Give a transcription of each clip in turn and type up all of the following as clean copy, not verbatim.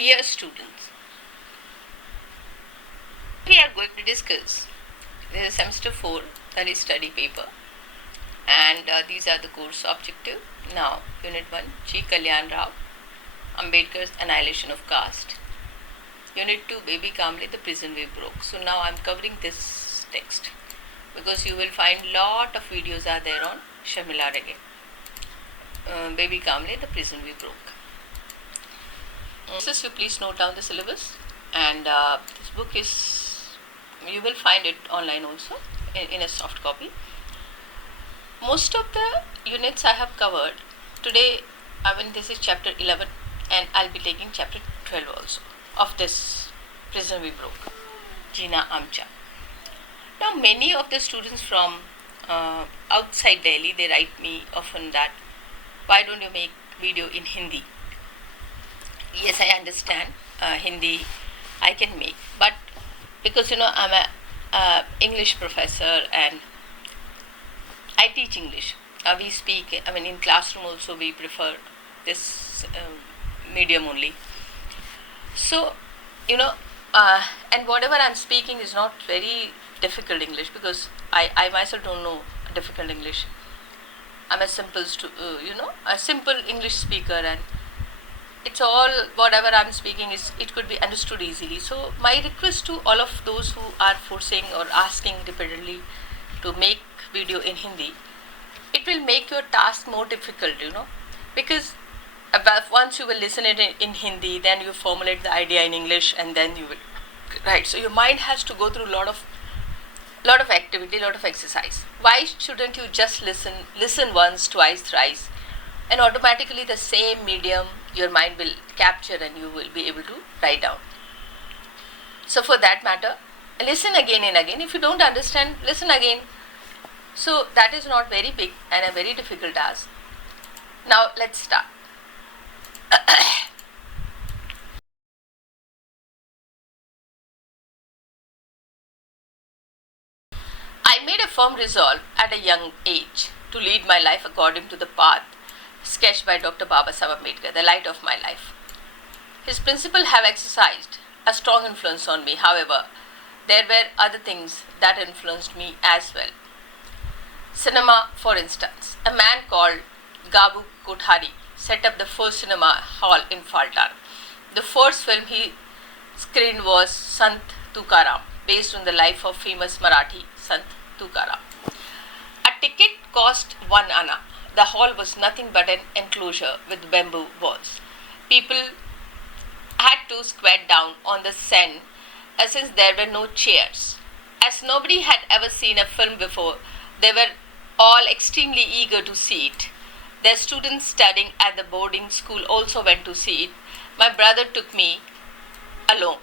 Dear students, we are going to discuss this is semester 4, that is study paper, and these are the course objective. Now, Unit 1, G. Kalyan Rao, Ambedkar's Annihilation of Caste. Unit 2, Baby Kamble, The Prison We Broke. So now I am covering this text because you will find lot of videos are there on Shamila again. Baby Kamble, The Prison We Broke. So please note down the syllabus, and this book is, you will find it online also in a soft copy. Most of the units I have covered today. This is chapter 11 and I'll be taking chapter 12 also of this Prison We Broke, Jina Amcha. Now many of the students from outside Delhi, they write me often that why don't you make video in Hindi? Yes, I understand Hindi I can make, but because I'm a English professor and I teach English. We speak, in classroom also we prefer this medium only. So, and whatever I'm speaking is not very difficult English because I myself don't know difficult English. I'm a simple, a simple English speaker, and it's all whatever I'm speaking is, it could be understood easily. So my request to all of those who are forcing or asking repeatedly to make video in Hindi, it will make your task more difficult, because once you will listen it in Hindi, then you formulate the idea in English and then you will write. So your mind has to go through lot of activity, lot of exercise. Why shouldn't you just listen once, twice, thrice, and automatically the same medium your mind will capture and you will be able to write down. So for that matter, listen again and again. If you don't understand, listen again. So that is not very big and a very difficult task. Now let's start. I made a firm resolve at a young age to lead my life according to the path sketched by Dr. Babasaheb Ambedkar, the light of my life. His principles have exercised a strong influence on me. However, there were other things that influenced me as well. Cinema, for instance. A man called Gabu Kothari set up the first cinema hall in Faltan. The first film he screened was Sant Tukaram, based on the life of famous Marathi Sant Tukaram. A ticket cost 1 anna. The hall was nothing but an enclosure with bamboo walls. People had to squat down on the sand since there were no chairs. As nobody had ever seen a film before, they were all extremely eager to see it. Their students studying at the boarding school also went to see it. My brother took me along.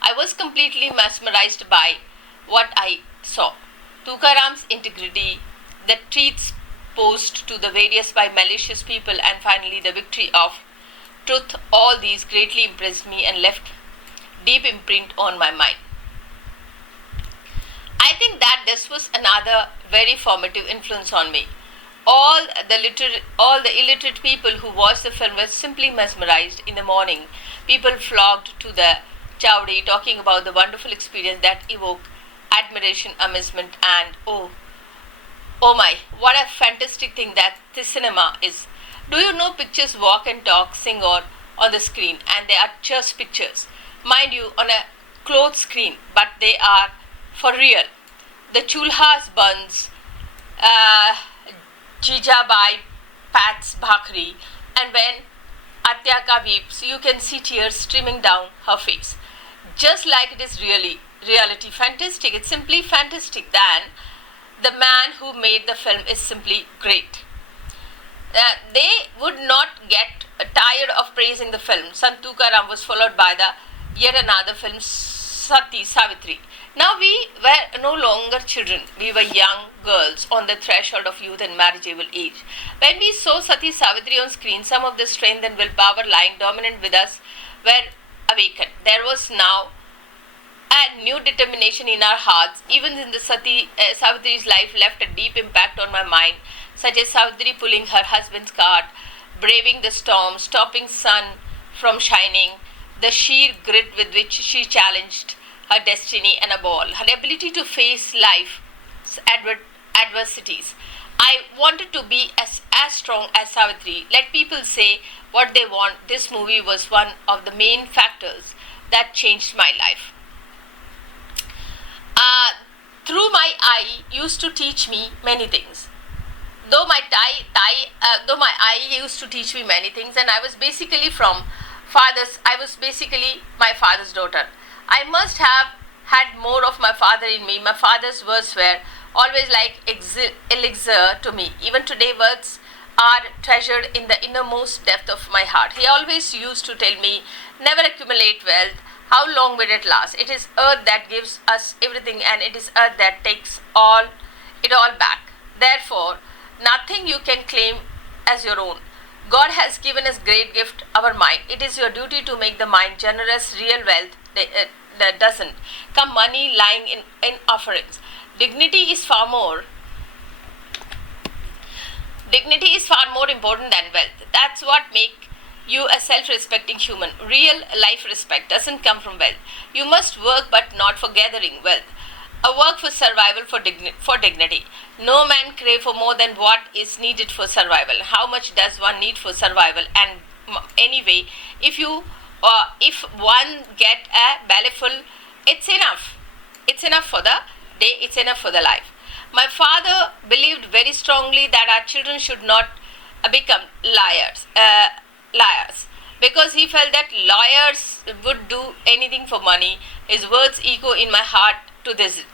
I was completely mesmerized by what I saw. Tukaram's integrity, the treats posed to the various by malicious people, and finally the victory of truth, all these greatly impressed me and left deep imprint on my mind. I think that this was another very formative influence on me. All the illiterate people who watched the film were simply mesmerized. In the morning, people flocked to the chowdi talking about the wonderful experience that evoked admiration, amazement, and oh my, what a fantastic thing that this cinema is. Do you know pictures walk and talk, sing or on the screen, and they are just pictures. Mind you, on a clothed screen, but they are for real. The chulhas buns, Jijabai pats bhakri, and when Atyaka weeps, you can see tears streaming down her face. Just like it is reality fantastic. It's simply fantastic. Then the man who made the film is simply great. They would not get tired of praising the film. Sant Tukaram was followed by the yet another film, Sati Savitri. Now we were no longer children. We were young girls on the threshold of youth and marriageable age. When we saw Sati Savitri on screen, some of the strength and willpower lying dominant with us were awakened. There was now a new determination in our hearts. Even in the Savitri's life left a deep impact on my mind, such as Savitri pulling her husband's cart, braving the storm, stopping sun from shining, the sheer grit with which she challenged her destiny and above all, her ability to face life's adversities. I wanted to be as strong as Savitri. Let people say what they want. This movie was one of the main factors that changed my life. Through my eye used to teach me many things. Though my eye used to teach me many things, and I was basically my father's daughter. I must have had more of my father in me. My father's words were always like elixir to me. Even today, words are treasured in the innermost depth of my heart. He always used to tell me, never accumulate wealth. How long will it last? It is earth that gives us everything, and it is earth that takes it all back. Therefore, nothing you can claim as your own. God has given us great gift, our mind. It is your duty to make the mind generous. Real wealth that doesn't come money lying in offerings. Dignity is far more important than wealth. That's what makes you a self-respecting human. Real life respect doesn't come from wealth. You must work, but not for gathering wealth. A work for survival, for dignity. No man crave for more than what is needed for survival. How much does one need for survival? And anyway, if one get a bellyful, it's enough. It's enough for the day. It's enough for the life. My father believed very strongly that our children should not become liars, because he felt that lawyers would do anything for money. His words echo in my heart to this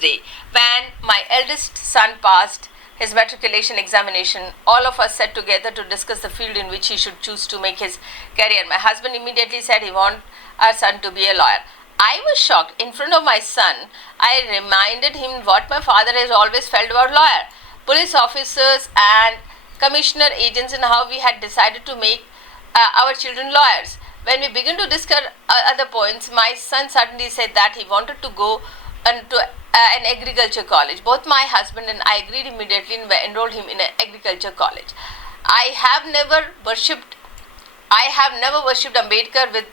day. When my eldest son passed his matriculation examination, all of us sat together to discuss the field in which he should choose to make his career. My husband immediately said he wanted our son to be a lawyer. I was shocked. In front of my son, I reminded him what my father has always felt about lawyer, police officers and commissioner agents, and how we had decided to make our children lawyers. When we began to discuss other points, my son suddenly said that he wanted to go into an agriculture college. Both my husband and I agreed immediately and enrolled him in an agriculture college. I have never worshipped Ambedkar with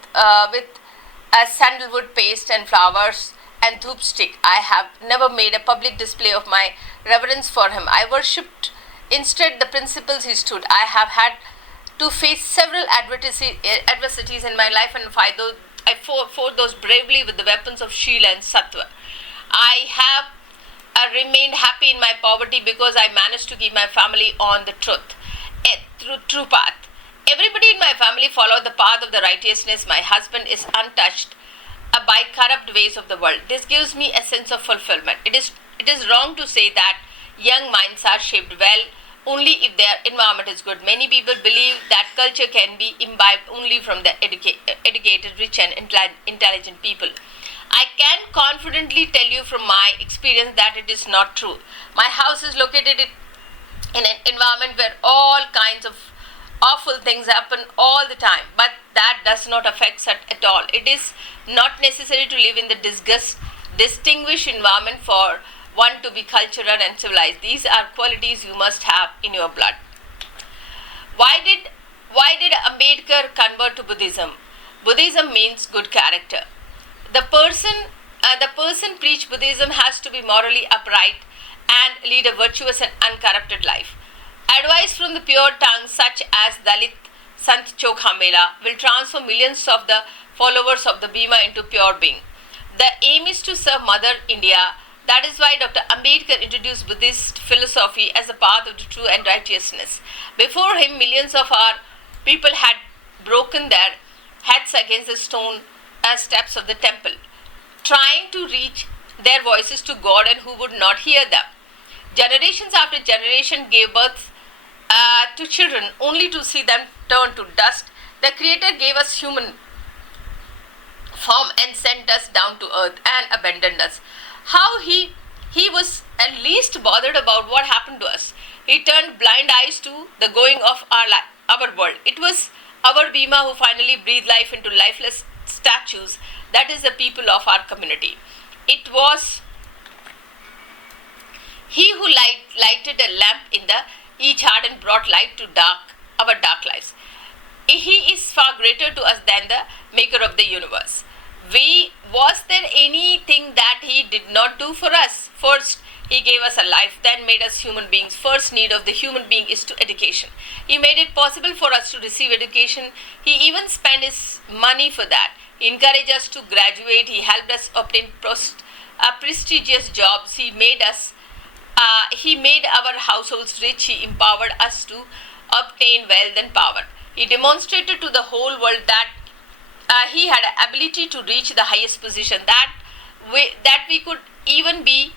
a sandalwood paste and flowers and dhoop stick. I have never made a public display of my reverence for him. I worshipped instead the principles he stood. I have had to face several adversities in my life, and I fought those bravely with the weapons of Shila and Sattva. I have remained happy in my poverty because I managed to keep my family on the true path. Everybody in my family followed the path of the righteousness. My husband is untouched by corrupt ways of the world. This gives me a sense of fulfillment. It is wrong to say that young minds are shaped well only if their environment is good. Many people believe that culture can be imbibed only from the educated, rich and intelligent people. I can confidently tell you from my experience that it is not true. My house is located in an environment where all kinds of awful things happen all the time, but that does not affect us at all. It is not necessary to live in the distinguished environment for one to be cultural and civilized. These are qualities you must have in your blood. Why did Ambedkar convert to Buddhism? Buddhism means good character. The person preach Buddhism has to be morally upright and lead a virtuous and uncorrupted life. Advice from the pure tongue, such as Dalit Sant Chokhamela, will transform millions of the followers of the Bhima into pure being. The aim is to serve Mother India. That is why Dr. Ambedkar introduced Buddhist philosophy as a path of the true and righteousness. Before him, millions of our people had broken their heads against the stone steps of the temple, trying to reach their voices to God, and who would not hear them. Generations after generation gave birth to children only to see them turn to dust. The Creator gave us human form and sent us down to earth and abandoned us. How he was at least bothered about what happened to us. He turned blind eyes to the going of our world. It was our Bhima who finally breathed life into lifeless statues. That is the people of our community. It was he who lighted a lamp in each heart and brought light to our dark lives. He is far far greater to us than the maker of the universe. Was there anything that he did not do for us? First, he gave us a life, then made us human beings. First need of the human being is to education. He made it possible for us to receive education. He even spent his money for that. He encouraged us to graduate. He helped us obtain prestigious jobs. He made our households rich. He empowered us to obtain wealth and power. He demonstrated to the whole world that he had an ability to reach the highest position, that we could even be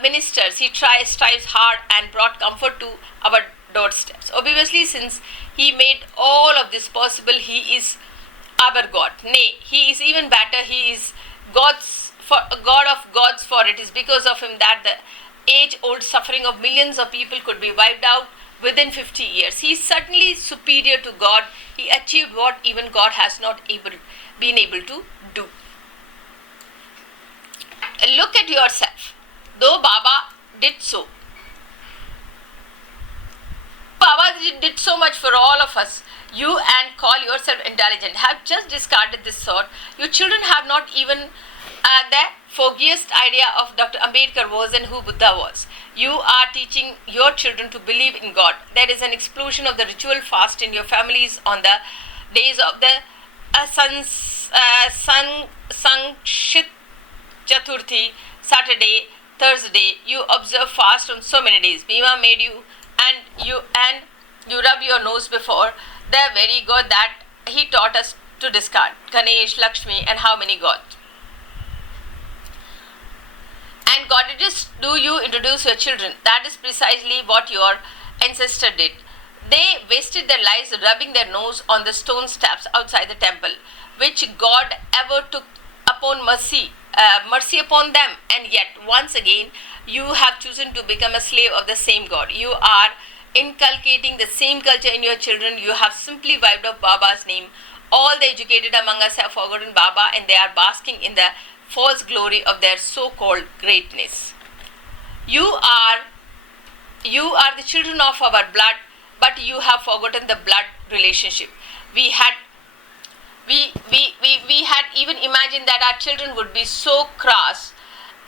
ministers. He strives hard and brought comfort to our doorsteps. Obviously, since he made all of this possible, he is our God. Nay, he is even better. He is God of gods, for it is because of him that the age-old suffering of millions of people could be wiped out within 50 years. He is certainly superior to God. He achieved what even God has not been able to do. Look at yourself. Though Baba did so. Baba did so much for all of us. You and call yourself intelligent have just discarded this thought. Your children have not even the foggiest idea of Dr. Ambedkar was and who Buddha was. You are teaching your children to believe in God. There is an explosion of the ritual fast in your families on the days of the Sanskshit Chaturthi, Saturday, Thursday. You observe fast on so many days. Bhima made you and you rub your nose before the very God that he taught us to discard. Ganesh, Lakshmi, and how many gods? And goddesses do you introduce your children? That is precisely what your ancestor did. They wasted their lives rubbing their nose on the stone steps outside the temple, which God ever took upon mercy upon them. And yet, once again, you have chosen to become a slave of the same God. You are inculcating the same culture in your children. You have simply wiped off Baba's name. All the educated among us have forgotten Baba, and they are basking in the false glory of their so-called greatness. You are the children of our blood, but you have forgotten the blood relationship. We had even imagined that our children would be so crass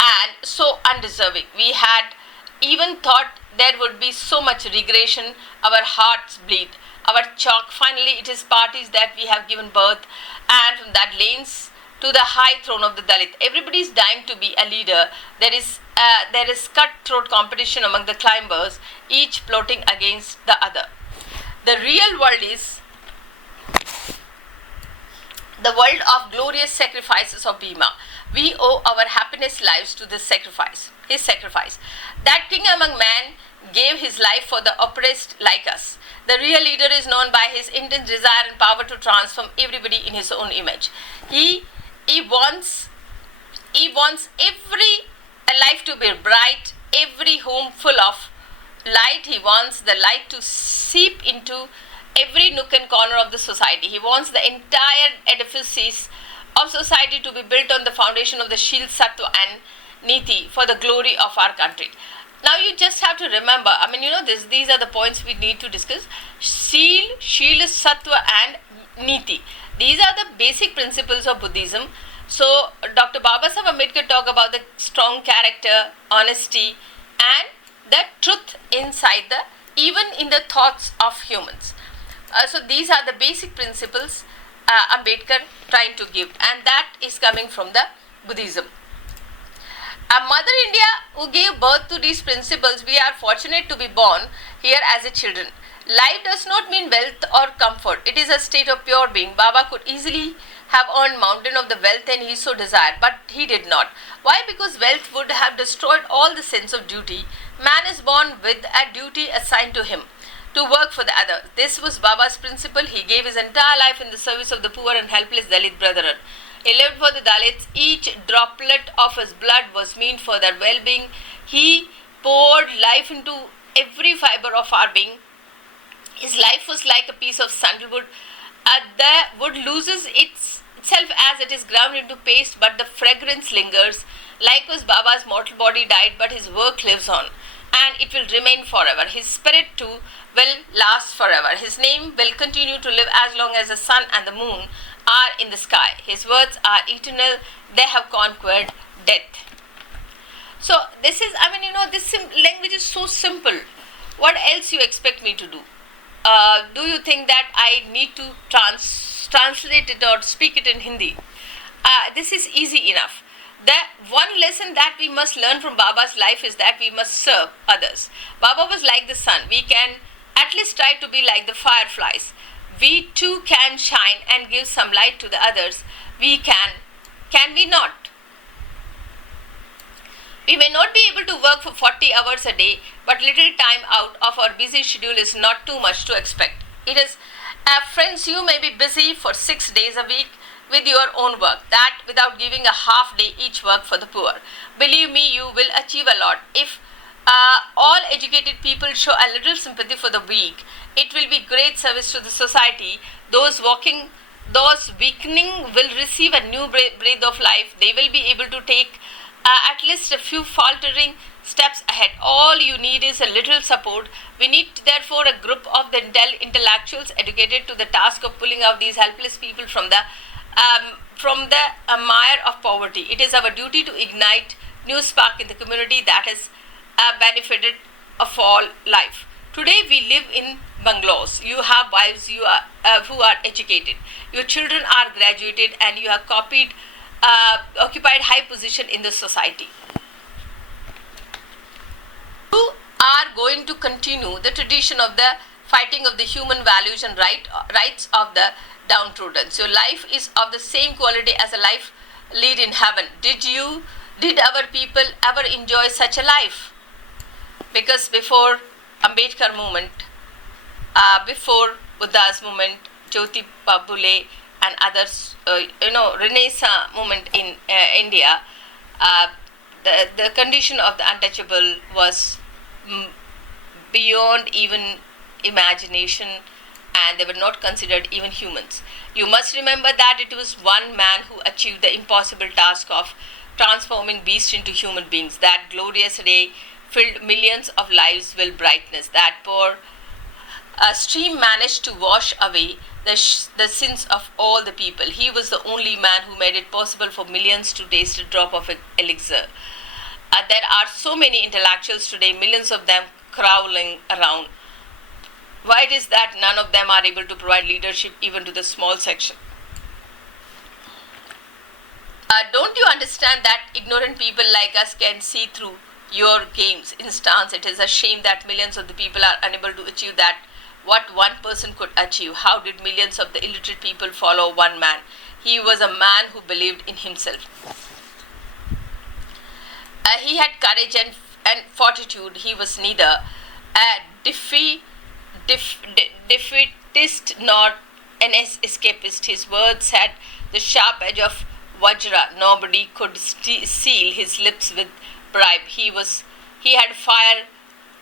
and so undeserving. We had even thought there would be so much regression. Our hearts bleed. Our chalk. Finally, it is parties that we have given birth, and from that lanes to the high throne of the Dalit. Everybody is dying to be a leader. There is cutthroat competition among the climbers, each plotting against the other. The real world is the world of glorious sacrifices of Bhima. We owe our happiness lives to this sacrifice, his sacrifice. That king among men gave his life for the oppressed like us. The real leader is known by his intense desire and power to transform everybody in his own image. He wants every life to be bright, every home full of light. He wants the light to seep into every nook and corner of the society. He wants the entire edifices of society to be built on the foundation of the Shil, Sattva and Niti for the glory of our country. Now you just have to remember, these are the points we need to discuss. Shil, Sattva and Niti. These are the basic principles of Buddhism. So Dr. Babasaheb Ambedkar talk about the strong character, honesty and the truth inside even in the thoughts of humans. So these are the basic principles Ambedkar trying to give, and that is coming from the Buddhism. Mother India, who gave birth to these principles, we are fortunate to be born here as a children. Life does not mean wealth or comfort. It is a state of pure being. Baba could easily have earned mountain of the wealth and he so desired, but he did not. Why? Because wealth would have destroyed all the sense of duty. Man is born with a duty assigned to him, to work for the other. This was Baba's principle. He gave his entire life in the service of the poor and helpless Dalit brethren. He lived for the Dalits. Each droplet of his blood was meant for their well-being. He poured life into every fiber of our being. His life was like a piece of sandalwood. The wood loses itself as it is ground into paste, but the fragrance lingers. Likewise, Baba's mortal body died, but his work lives on. and it will remain forever. His spirit too will last forever. His name will continue to live as long as the sun and the moon are in the sky. His words are eternal. They have conquered death. So this is, this language is so simple. What else you expect me to do? Do you think that I need to translate it or speak it in Hindi? This is easy enough. The one lesson that we must learn from Baba's life is that we must serve others. Baba was like the sun. We can at least try to be like the fireflies. We too can shine and give some light to the others. We can we not? We may not be able to work for 40 hours a day, but little time out of our busy schedule is not too much to expect. It is, friends, you may be busy for 6 days a week with your own work, that without giving a half day each work for the poor. Believe me, you will achieve a lot. If all educated people show a little sympathy for the weak, it will be great service to the society. Those weakening will receive a new breath of life. They will be able to take at least a few faltering steps ahead. All you need is a little support. We need therefore a group of the intellectuals educated to the task of pulling out these helpless people from the mire of poverty. It is our duty to ignite new spark in the community that has benefited of all life. Today we live in bungalows. You have wives who are educated. Your children are graduated, and you have occupied high position in the society. You are going to continue the tradition of the fighting of the human values and rights of the downtrodden. So life is of the same quality as a life lead in heaven. Did our people ever enjoy such a life? Because before Ambedkar movement, before Buddha's movement, Jyotiba Phule and others, Renaissance movement in India, the condition of the untouchable was beyond even imagination, and they were not considered even humans. You must remember that it was one man who achieved the impossible task of transforming beasts into human beings. That glorious ray filled millions of lives with brightness. That poor stream managed to wash away the sins of all the people. He was the only man who made it possible for millions to taste a drop of elixir. There are so many intellectuals today, millions of them crawling around. Why it is that none of them are able to provide leadership even to the small section? Don't you understand that ignorant people like us can see through your games? Instance, it is a shame that millions of the people are unable to achieve that what one person could achieve. How did millions of the illiterate people follow one man? He was a man who believed in himself. He had courage and fortitude. He was neither a defeatist nor an escapist. His words had the sharp edge of Vajra. Nobody could seal his lips with bribe. He had fire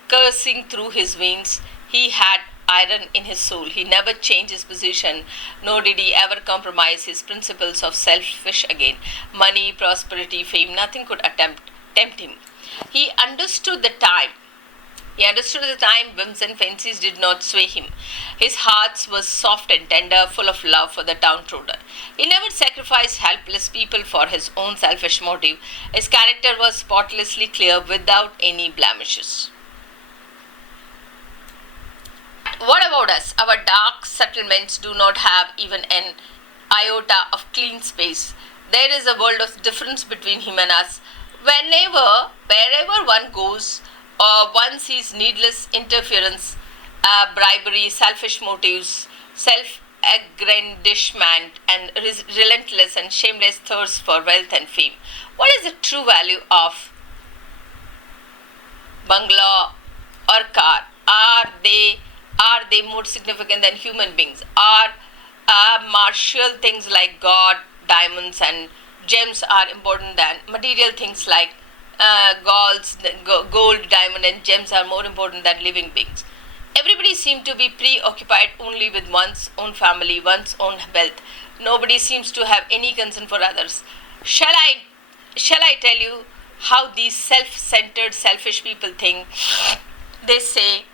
coursing through his veins. He had iron in his soul. He never changed his position, nor did he ever compromise his principles of selfish again. Money, prosperity, fame, nothing could tempt him. He understood the time. Whims and fancies did not sway him. His heart was soft and tender, full of love for the downtrodden. He never sacrificed helpless people for his own selfish motive. His character was spotlessly clear, without any blemishes. What about us? Our dark settlements do not have even an iota of clean space. There is a world of difference between him and us. Wherever one goes, one sees needless interference, bribery, selfish motives, self-aggrandizement, and relentless and shameless thirst for wealth and fame. What is the true value of bungalow or car? Are they more significant than human beings? Are martial things like God, diamonds, and gems are important than material things like gold, diamond, and gems are more important than living beings? Everybody seems to be preoccupied only with one's own family, one's own wealth. Nobody seems to have any concern for others. Shall I tell you how these self-centered, selfish people think. They say,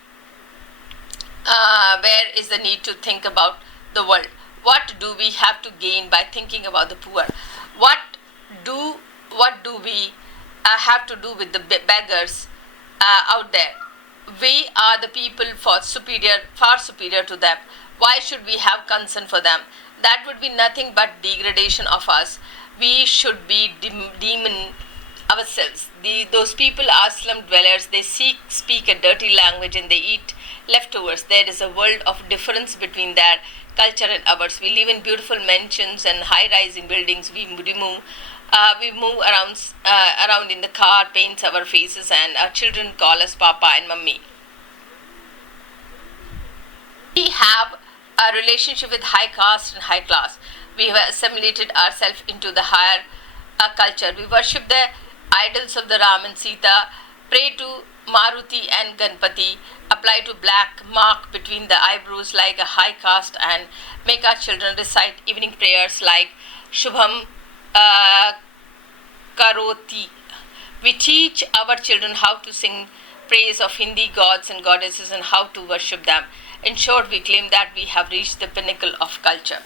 where is the need to think about the world? What do we have to gain by thinking about the poor? What do what do we have to do with the beggars out there? We are the people far superior to them. Why should we have concern for them? That would be nothing but degradation of us. We should be demon ourselves. Those people are slum dwellers. They speak a dirty language and they eat leftovers. There is a world of difference between their culture and ours. We live in beautiful mansions and high-rising buildings. We move around in the car, paints our faces, and our children call us Papa and Mummy. We have a relationship with high caste and high class. We have assimilated ourselves into the higher culture. We worship the idols of the Ram and Sita, pray to Maruti and Ganpati, apply to black mark between the eyebrows like a high caste, and make our children recite evening prayers like Shubham Karoti. We teach our children how to sing praise of Hindi gods and goddesses and how to worship them. In short, we claim that we have reached the pinnacle of culture.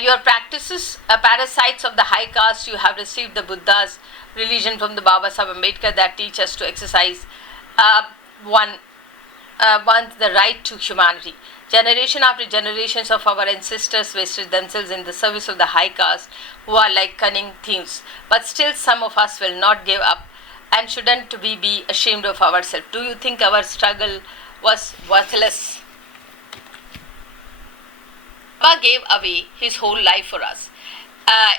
Your practices, parasites of the high caste, you have received the Buddha's religion from the Baba Sahib Ambedkar that teach us to exercise once the right to humanity. Generation after generations of our ancestors wasted themselves in the service of the high caste, who are like cunning thieves. But still, some of us will not give up, and shouldn't we be ashamed of ourselves? Do you think our struggle was worthless? Baba gave away his whole life for us.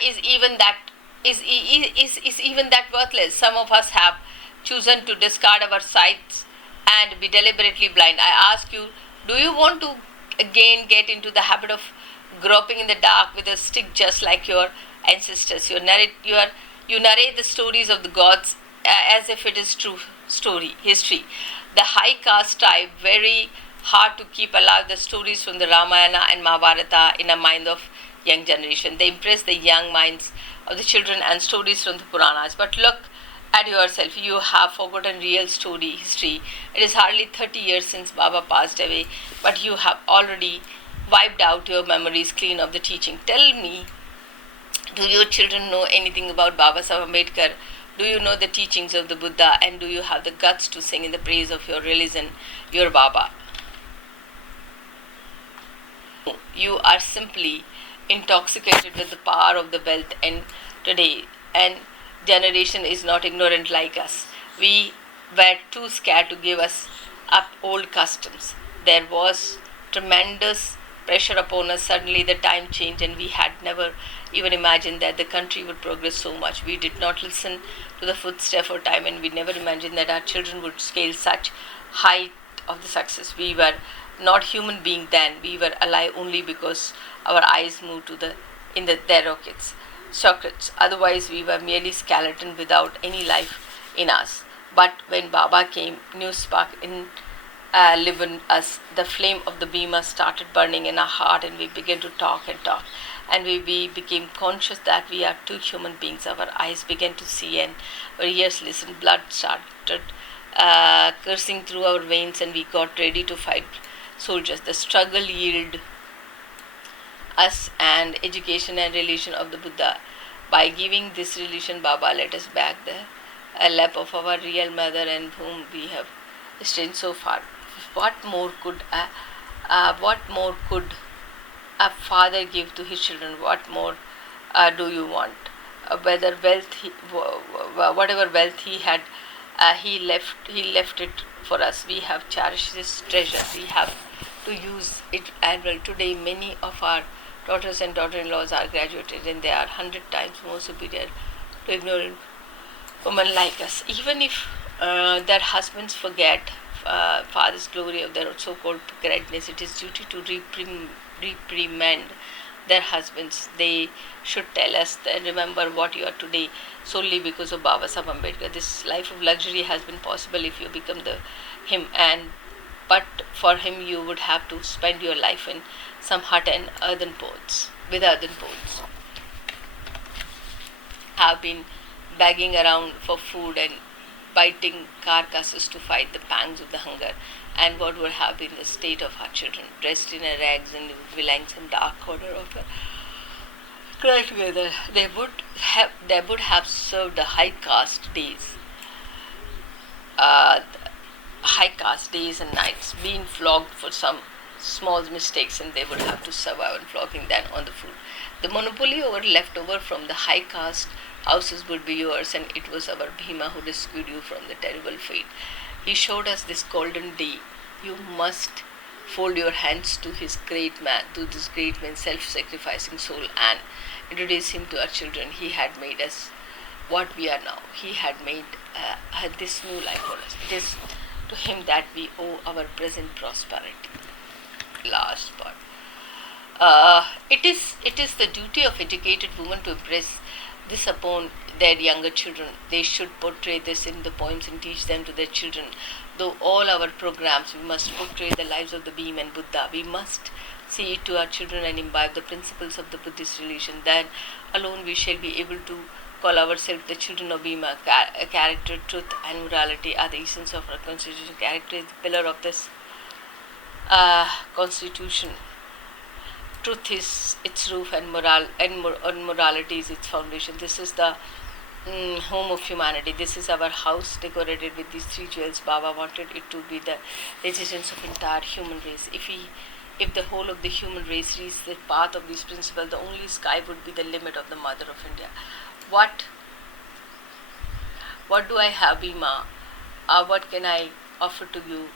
Is even that worthless? Some of us have chosen to discard our sights and be deliberately blind. I ask you, do you want to again get into the habit of groping in the dark with a stick just like your ancestors? You narrate the stories of the gods as if it is true history. The high caste tribe very hard to keep alive the stories from the Ramayana and Mahabharata in a mind of young generation. They impress the young minds of the children and stories from the Puranas. But look at yourself. You have forgotten real history. It is hardly 30 years since Baba passed away, but you have already wiped out your memories clean of the teaching. Tell me, do your children know anything about Baba Sahib Ambedkar? Do you know the teachings of the Buddha? And do you have the guts to sing in the praise of your religion, your Baba? You are simply intoxicated with the power of the wealth and today, and generation is not ignorant like us. We were too scared to give us up old customs. There was tremendous pressure upon us. Suddenly the time changed, and we had never even imagined that the country would progress so much. We did not listen to the footsteps of time, and we never imagined that our children would scale such height of the success. We were not human being then. We were alive only because our eyes moved to their rockets. Sockets. Otherwise, we were merely skeleton without any life in us. But when Baba came, new spark live in us. The flame of the Bhima started burning in our heart, and we began to talk. And we became conscious that we are two human beings. Our eyes began to see, and our ears listened. Blood started coursing through our veins, and we got ready to fight soldiers. The struggle yielded us and education and religion of the Buddha. By giving this religion, Baba let us back the lap of our real mother, and whom we have stayed so far. What more could a father give to his children? What more do you want? Whatever wealth he had, he left it for us. We have cherished this treasure. We have to use it as well. Today, many of our daughters and daughter-in-laws are graduated, and they are 100 times more superior to ignorant women like us. Even if their husbands forget father's glory of their so-called greatness, it is duty to reprimand their husbands. They should tell us that remember what you are today solely because of Baba Sahib Ambedkar. This life of luxury has been possible if you become him, and but for him you would have to spend your life in some hut and earthen pots, with earthen pots. Have been begging around for food and biting carcasses to fight the pangs of the hunger, and what would have been the state of our children, dressed in a rags and willing some dark corner of a cry together. They would have served the uh, high caste days and nights, being flogged for some small mistakes, and they would have to survive on flogging than on the food. The monopoly over leftover from the high caste houses would be yours, and it was our Bhima who rescued you from the terrible fate. He showed us this golden day. You must fold your hands to this great man's self-sacrificing soul, and introduce him to our children. He had made us what we are now. He had made this new life for us. It is to him that we owe our present prosperity. Last part. It is the duty of educated women to impress this upon their younger children. They should portray this in the poems and teach them to their children. Though all our programs, we must portray the lives of the Bhima and Buddha. We must see it to our children and imbibe the principles of the Buddhist religion. Then alone we shall be able to call ourselves the children of Bhima. Character, truth, and morality are the essence of our constitution. Character is the pillar of this constitution. Truth is its roof, and morality is its foundation. This is the home of humanity. This is our house decorated with these three jewels. Baba wanted it to be the residence of entire human race. If the whole of the human race reached the path of these principles, the only sky would be the limit of the mother of India. What do I have, Bhima? What can I offer to you?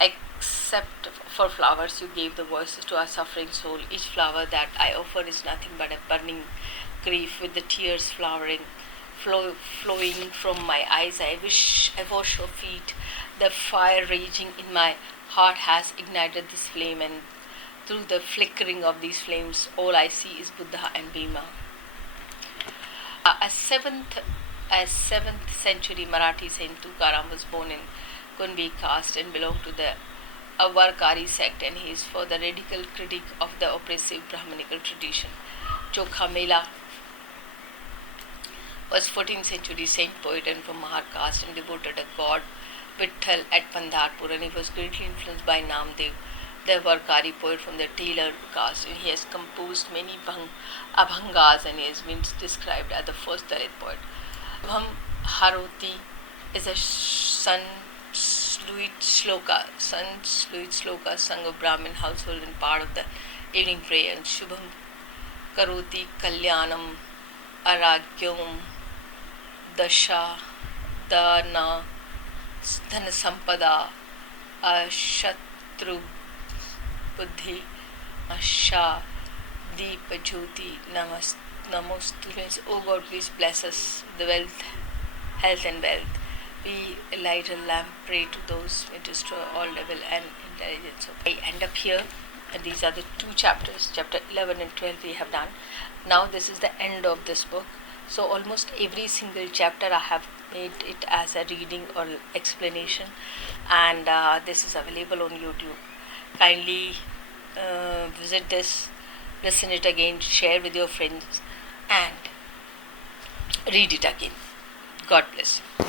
Except for flowers, you gave the voices to our suffering soul. Each flower that I offer is nothing but a burning grief, with the tears flowing from my eyes. I wash your feet. The fire raging in my heart has ignited this flame, and through the flickering of these flames, all I see is Buddha and Bhima. A 7th century Marathi saint Tukaram was born in Kunbi caste and belonged to the Avarkari sect, and he is for the radical critique of the oppressive Brahmanical tradition. Chokha Mela was 14th century saint poet and from Mahar caste, and devoted a god Vitthal at Pandharpur, and he was greatly influenced by Namdev, the Avarkari poet from the Tailor caste, and he has composed many abhangas, and he has been described as the first Dalit poet. Shubham Haroti is a sun-sluit sloka sung of Brahmin household and part of the evening prayer. And Shubham Karoti Kalyanam Aragyam Dasha Dana Dhana Sampada Ashatru Buddhi Asha Deepa Jyoti Namostu. O God, please bless us with the health and wealth. Be a light and lamp, pray to those it is to all level and intelligence. So I end up here, and these are the two chapters, chapter 11 and 12 we have done. Now this is the end of this book. So almost every single chapter I have made it as a reading or explanation, and this is available on YouTube. Kindly visit this, listen it again, share with your friends, and read it again. God bless you.